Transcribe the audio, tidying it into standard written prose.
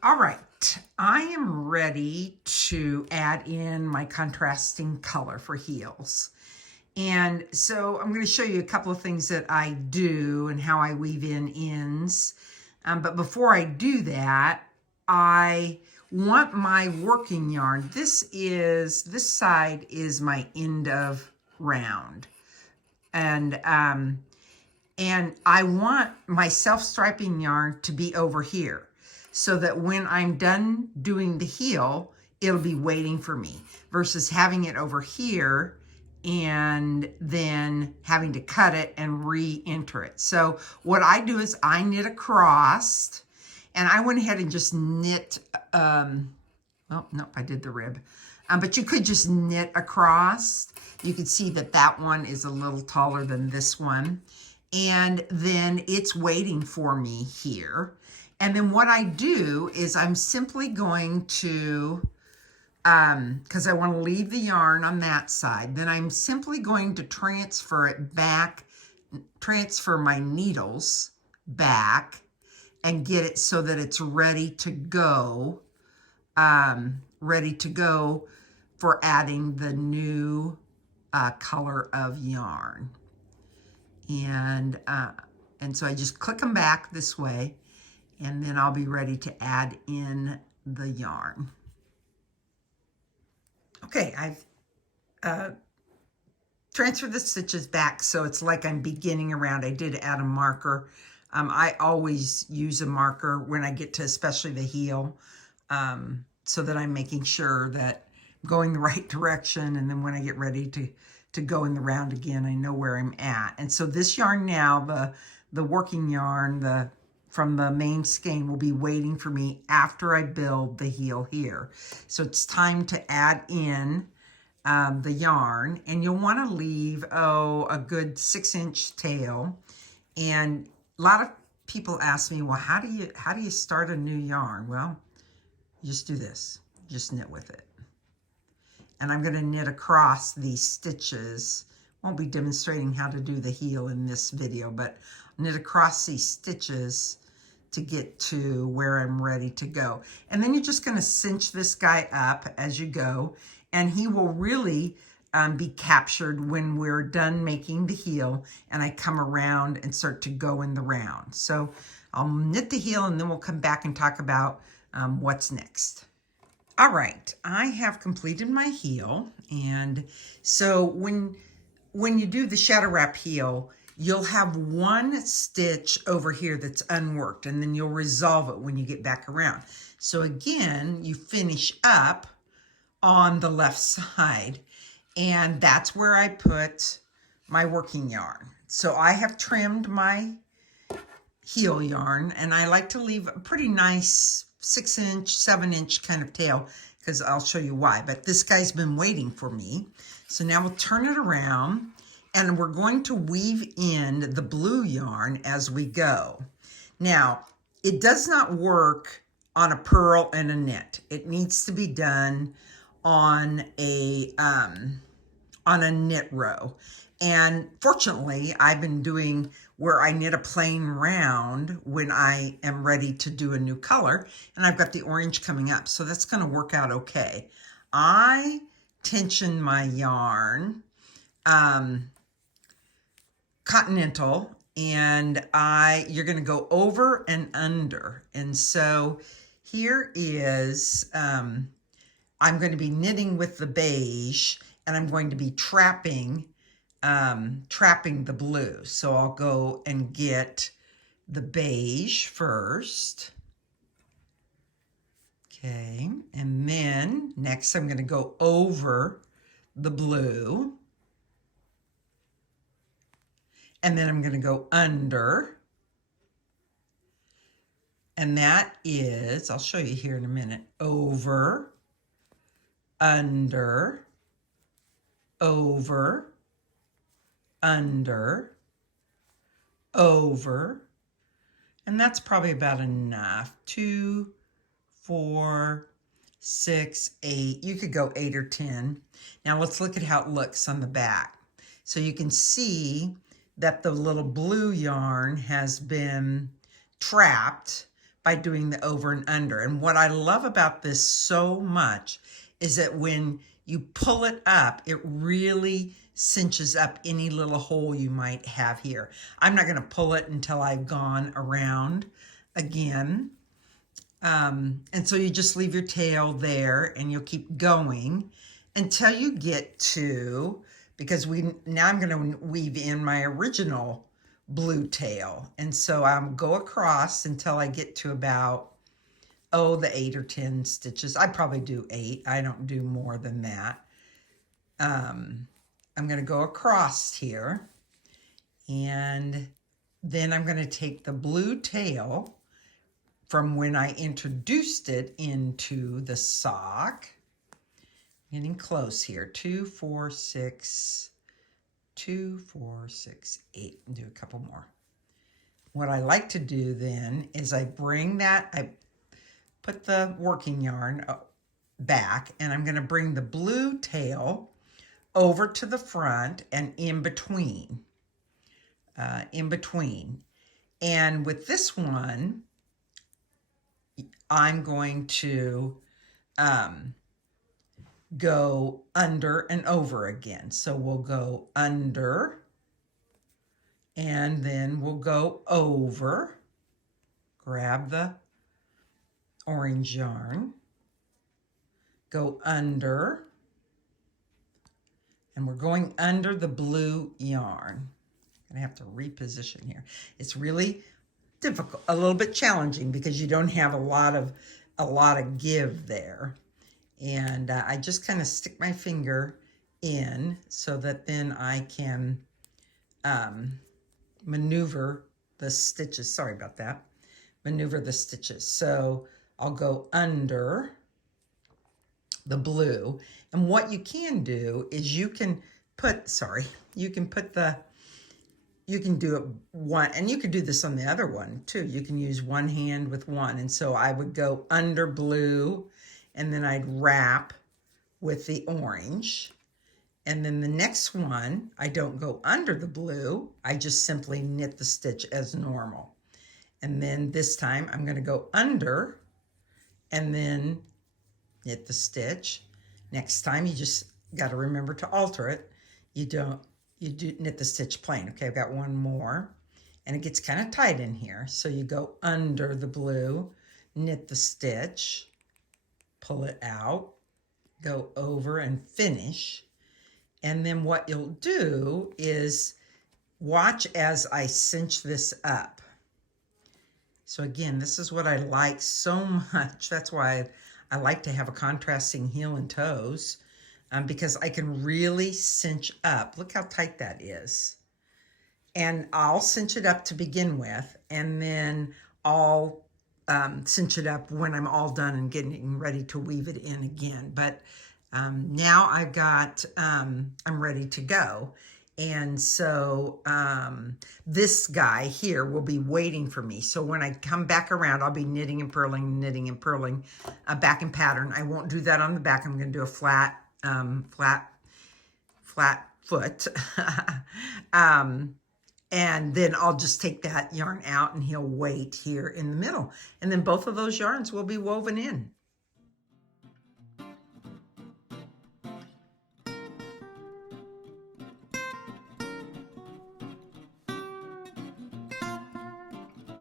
All right, I am ready to add in my contrasting color for heels. And so I'm going to show you a couple of things that I do and how I weave in ends. But before I do that, I want my working yarn. This side is my end of round. And I want my self-striping yarn to be over here so that when I'm done doing the heel, it'll be waiting for me versus having it over here and then having to cut it and re-enter it. So what I do is I knit across, and I went ahead and just knit, well, nope, I did the rib. But you could just knit across. You can see that that one is a little taller than this one. And then it's waiting for me here. And then what I do is I'm simply going to, because I want to leave the yarn on that side, then I'm simply going to transfer it back, transfer my needles back and get it so that it's ready to go, for adding the new color of yarn. And so I just click them back this way, and then I'll be ready to add in the yarn. Okay, I've transferred the stitches back so it's like I'm beginning around. I did add a marker. I always use a marker when I get to especially the heel, so that I'm making sure that I'm going the right direction, and then when I get ready to go in the round again, I know where I'm at. And so this yarn now, the working yarn, from the main skein will be waiting for me after I build the heel here. So it's time to add in the yarn, and you'll want to leave, a good 6-inch tail. And a lot of people ask me, well, how do you start a new yarn? Well, you just do this, just knit with it. And I'm going to knit across these stitches. Won't be demonstrating how to do the heel in this video, but knit across these stitches to get to where I'm ready to go. And then you're just going to cinch this guy up as you go, and he will really be captured when we're done making the heel and I come around and start to go in the round. So I'll knit the heel, and then we'll come back and talk about what's next. All right, I have completed my heel, and so when you do the shadow wrap heel, you'll have one stitch over here that's unworked, and then you'll resolve it when you get back around. So again, you finish up on the left side, and that's where I put my working yarn. So I have trimmed my heel yarn, and I like to leave a pretty nice 6-inch, 7-inch kind of tail, because I'll show you why. But this guy's been waiting for me. So now we'll turn it around, and we're going to weave in the blue yarn as we go. Now, it does not work on a purl and a knit. It needs to be done on a knit row. And fortunately, I've been doing where I knit a plain round when I am ready to do a new color, and I've got the orange coming up, so that's going to work out okay. I tension my yarn Continental, and you're going to go over and under. And so here is, I'm going to be knitting with the beige, and I'm going to be trapping the blue. So I'll go and get the beige first. Okay, and then next I'm going to go over the blue. And then I'm going to go under. And that is, I'll show you here in a minute, over, under, over, under, over, and that's probably about enough. 2, 4, 6, 8. You could go 8 or 10. Now let's look at how it looks on the back. So you can see that the little blue yarn has been trapped by doing the over and under. And what I love about this so much is that when you pull it up, it really cinches up any little hole you might have here. I'm not going to pull it until I've gone around again. And so you just leave your tail there and you'll keep going until you get to, because now I'm going to weave in my original blue tail. And so I'm go across until I get to about, the 8 or 10 stitches. I probably do 8. I don't do more than that. I'm going to go across here, and then I'm going to take the blue tail from when I introduced it into the sock. Getting close here. 2, 4, 6, 2, 4, 6, 8. And do a couple more. What I like to do then is I put the working yarn back, and I'm going to bring the blue tail over to the front and in between. And with this one, I'm going to go under and over again. So we'll go under, and then we'll go over, grab the orange yarn, go under, and we're going under the blue yarn. I'm gonna have to reposition here. It's really difficult, a little bit challenging, because you don't have a lot of give there. And I just kind of stick my finger in so that then I can maneuver the stitches. Sorry about that. Maneuver the stitches. So I'll go under the blue. And what you can do is you can do it one, and you could do this on the other one too. You can use one hand with one. And so I would go under blue, and then I'd wrap with the orange. And then the next one, I don't go under the blue. I just simply knit the stitch as normal. And then this time I'm going to go under and then knit the stitch. Next time you just got to remember to alter it. You do knit the stitch plain. Okay, I've got one more, and it gets kind of tight in here. So you go under the blue, knit the stitch, pull it out, go over and finish. And then what you'll do is watch as I cinch this up. So again, this is what I like so much. That's why I like to have a contrasting heel and toes, because I can really cinch up. Look how tight that is. And I'll cinch it up to begin with, and then I'll cinch it up when I'm all done and getting ready to weave it in again. But now I've got, I'm ready to go. And so this guy here will be waiting for me. So when I come back around, I'll be knitting and purling back in pattern. I won't do that on the back. I'm going to do a flat foot. And then I'll just take that yarn out, and he'll wait here in the middle. And then both of those yarns will be woven in.